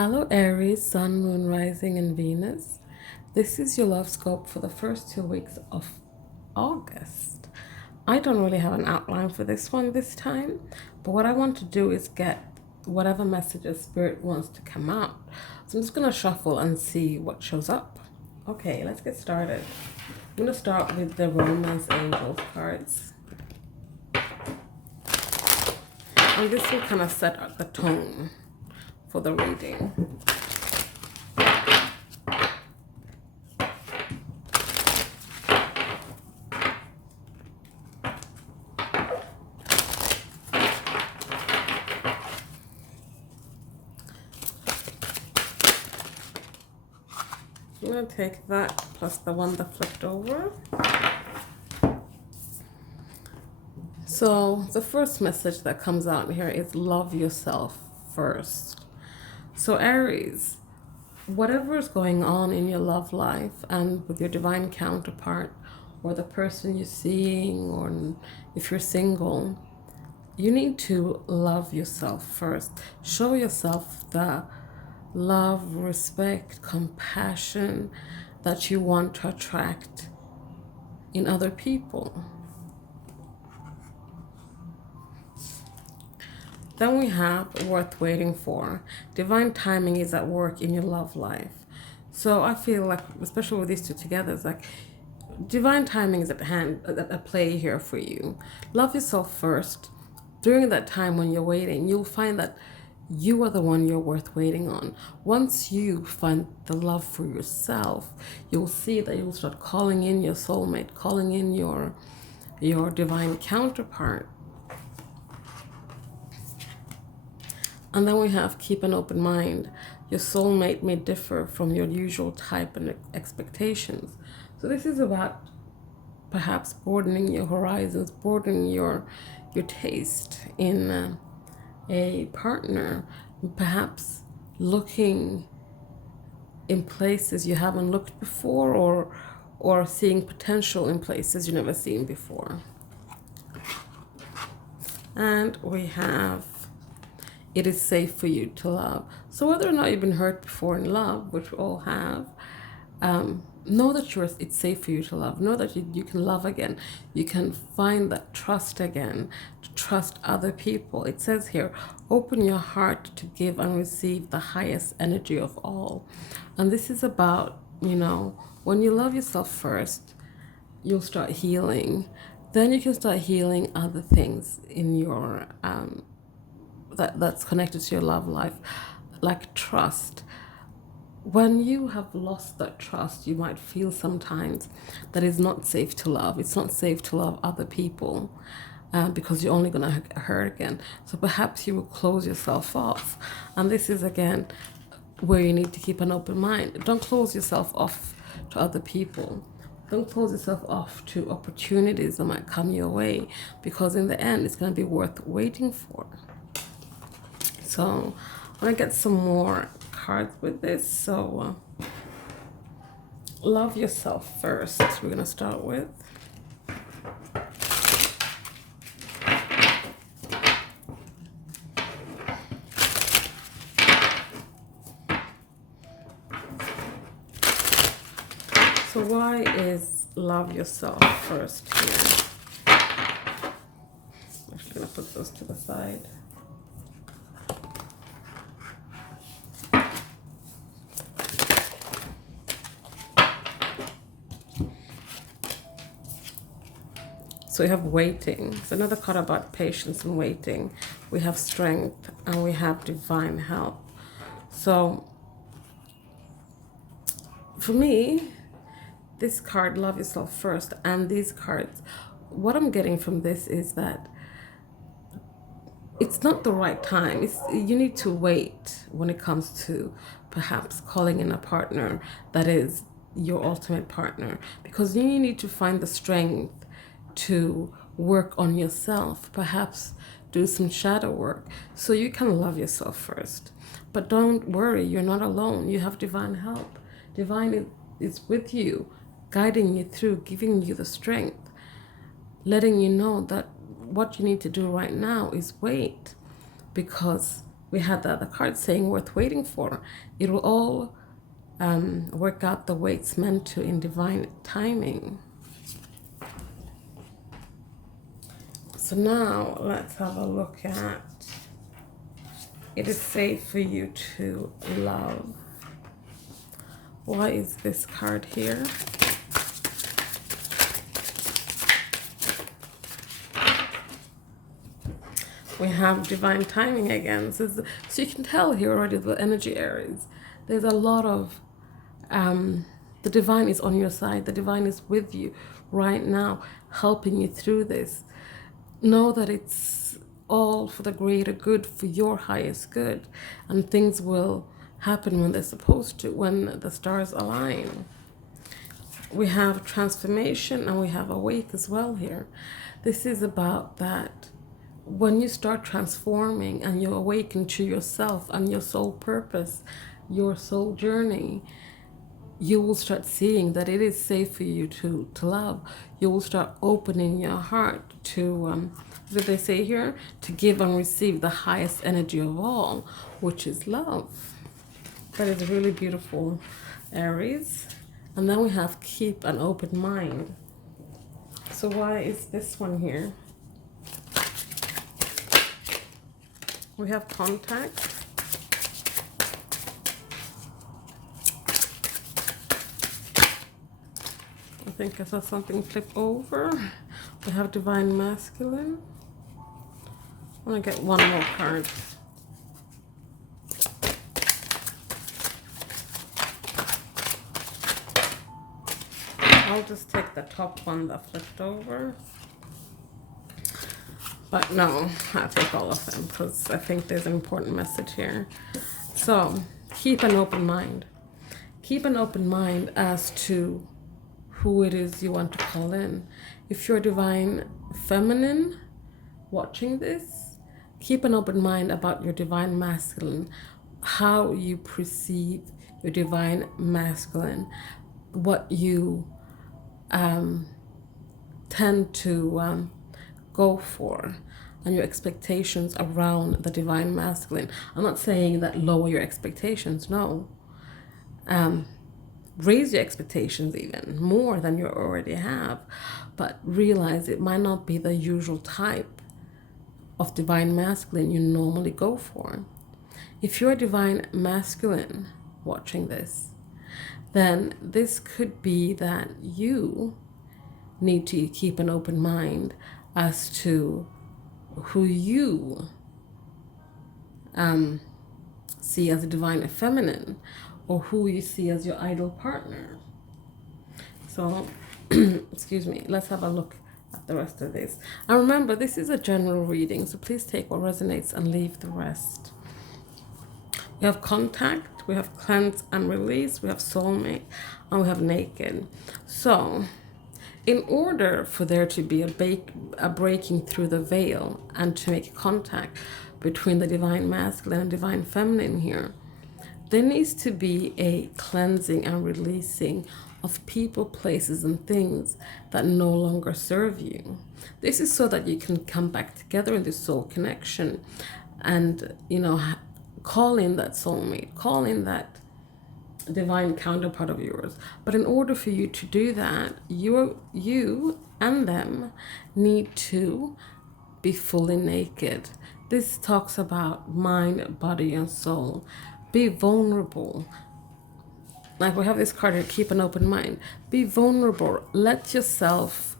Hello Aries, Sun, Moon, Rising, and Venus. This is your love scope for the first 2 weeks of August. I don't really have an outline for this one this time, but what I want to do is get whatever messages Spirit wants to come out. So I'm just going to shuffle and see what shows up. Okay, let's get started. I'm going to start with the Romance Angels cards. And this will kind of set the tone for the reading. I'm going to take that plus the one that flipped over. So the first message that comes out here is love yourself first. So Aries, whatever is going on in your love life and with your divine counterpart or the person you're seeing, or if you're single, you need to love yourself first. Show yourself the love, respect, compassion that you want to attract in other people. Then we have worth waiting for. Divine timing is at work in your love life. So I feel like, especially with these two together, it's like divine timing is at play here for you. Love yourself first. During that time when you're waiting, you'll find that you are the one you're worth waiting on. Once you find the love for yourself, you'll see that you'll start calling in your soulmate, calling in your divine counterpart. And then we have keep an open mind. Your soulmate may differ from your usual type and expectations. So this is about perhaps broadening your horizons, broadening your taste in a partner, perhaps looking in places you haven't looked before, or seeing potential in places you've never seen before. And we have it is safe for you to love. So whether or not you've been hurt before in love, which we all have, know that it's safe for you to love. Know that you can love again. You can find that trust again, to trust other people. It says here, open your heart to give and receive the highest energy of all. And this is about, when you love yourself first, you'll start healing. Then you can start healing other things in your that's connected to your love life, like trust. When you have lost that trust, you might feel sometimes that it's not safe to love. It's not safe to love other people because you're only going to hurt again. So perhaps you will close yourself off. And this is, again, where you need to keep an open mind. Don't close yourself off to other people. Don't close yourself off to opportunities that might come your way, because in the end, it's going to be worth waiting for. So I'm going to get some more cards with this. So love yourself first, we're going to start with. So why is love yourself first here? I'm just going to put those to the side. So we have waiting. It's another card about patience and waiting. We have strength and we have divine help. So for me, this card, love yourself first, and these cards, what I'm getting from this is that it's not the right time. You need to wait when it comes to perhaps calling in a partner that is your ultimate partner, because you need to find the strength to work on yourself, perhaps do some shadow work so you can love yourself first. But don't worry, you're not alone. You have divine help. Divine is with you, guiding you through, giving you the strength, letting you know that what you need to do right now is wait, because we had the other card saying worth waiting for. It will all work out the way it's meant to in divine timing. So now let's have a look at it is safe for you to love. Why is this card here? We have divine timing again. So you can tell here already the energy Aries. There's a lot of, the divine is on your side. The divine is with you right now, helping you through this. Know that it's all for the greater good, for your highest good. And things will happen when they're supposed to, when the stars align. We have transformation and we have awake as well here. This is about that. When you start transforming and you awaken to yourself and your soul purpose, your soul journey, you will start seeing that it is safe for you to love. You will start opening your heart to, what they say here, to give and receive the highest energy of all, which is love. That is really beautiful, Aries. And then we have keep an open mind. So why is this one here? We have contact. I think I saw something flip over. We have divine masculine. I want to get one more card. I'll just take the top one that flipped over. But no, I'll take all of them because I think there's an important message here. So, keep an open mind. Keep an open mind as to who it is you want to call in. If you're divine feminine watching this, keep an open mind about your divine masculine, how you perceive your divine masculine, what you tend to go for, and your expectations around the divine masculine. I'm not saying that lower your expectations, no. Raise your expectations even more than you already have, but realize it might not be the usual type of divine masculine you normally go for. If you're divine masculine watching this, then this could be that you need to keep an open mind as to who you see as a divine feminine, or who you see as your ideal partner. So, excuse me, let's have a look at the rest of this. And remember, this is a general reading, so please take what resonates and leave the rest. We have contact, we have cleanse and release, we have soulmate, and we have naked. So, in order for there to be a breaking through the veil and to make contact between the divine masculine and divine feminine here, there needs to be a cleansing and releasing of people, places, and things that no longer serve you. This is so that you can come back together in this soul connection and, call in that soulmate, call in that divine counterpart of yours. But in order for you to do that, you and them need to be fully naked. This talks about mind, body, and soul. Be vulnerable. Like we have this card here, keep an open mind. Be vulnerable. Let yourself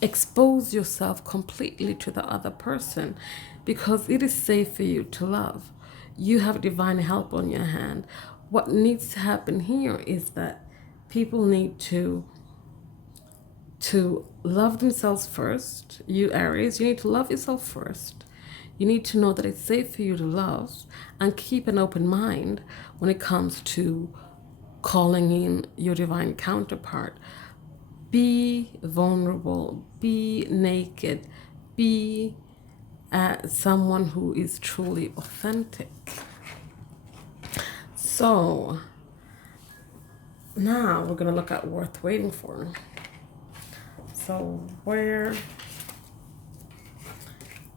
expose yourself completely to the other person, because it is safe for you to love. You have divine help on your hand. What needs to happen here is that people need to love themselves first. You Aries, you need to love yourself first. You need to know that it's safe for you to love and keep an open mind when it comes to calling in your divine counterpart. Be vulnerable, be naked, be someone who is truly authentic. So now we're going to look at worth waiting for. So where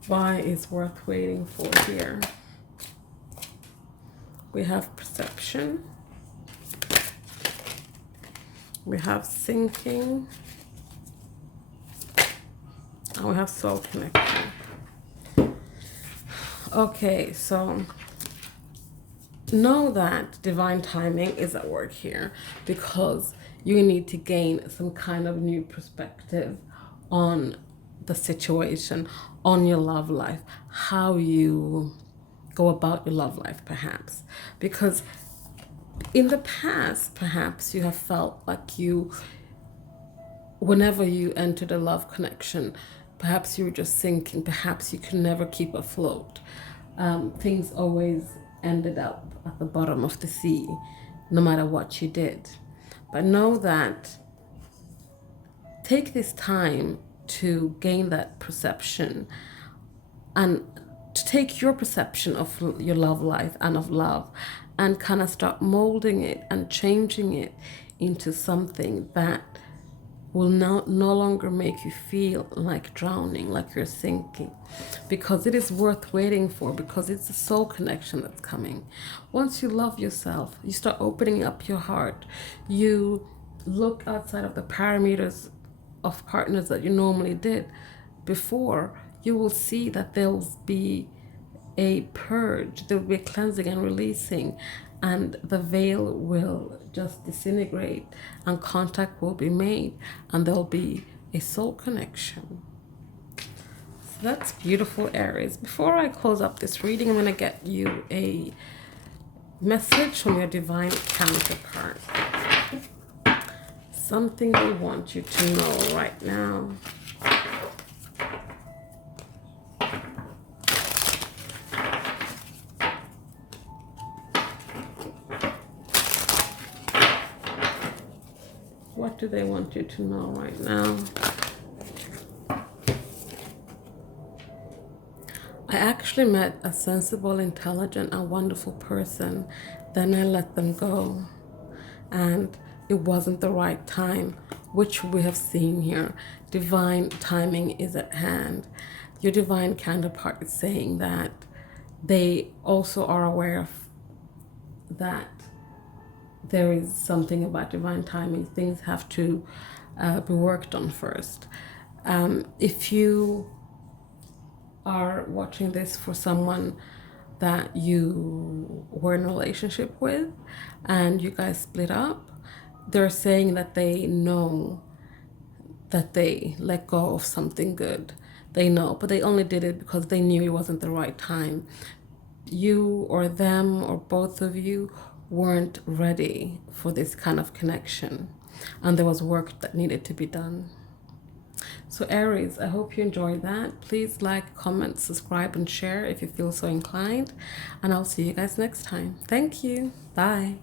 Why is worth waiting for here? We have perception. We have sinking. And we have soul connection. Okay, so know that divine timing is at work here because you need to gain some kind of new perspective on the situation, on your love life, how you go about your love life, perhaps. Because in the past, perhaps you have felt like whenever you entered a love connection, perhaps you were just sinking, perhaps you could never keep afloat. Things always ended up at the bottom of the sea, no matter what you did. But know that take this time to gain that perception and to take your perception of your love life and of love and kind of start molding it and changing it into something that will no longer make you feel like drowning, like you're sinking, because it is worth waiting for, because it's a soul connection that's coming. Once you love yourself, you start opening up your heart, you look outside of the parameters of partners that you normally did before, you will see that there will be a purge, there will be a cleansing and releasing, and the veil will just disintegrate and contact will be made and there'll be a soul connection. So that's beautiful, Aries. Before I close up this reading, I'm going to get you a message from your divine counterpart. Something they want you to know right now. What do they want you to know right now? I actually met a sensible, intelligent, and wonderful person. Then I let them go. And it wasn't the right time, which we have seen here. Divine timing is at hand. Your divine counterpart is saying that they also are aware of that there is something about divine timing. Things have to be worked on first. If you are watching this for someone that you were in a relationship with and you guys split up, they're saying that they know that they let go of something good. They know, but they only did it because they knew it wasn't the right time. You or them or both of you weren't ready for this kind of connection, and there was work that needed to be done. So Aries, I hope you enjoyed that. Please like, comment, subscribe, and share if you feel so inclined, and I'll see you guys next time. Thank you. Bye.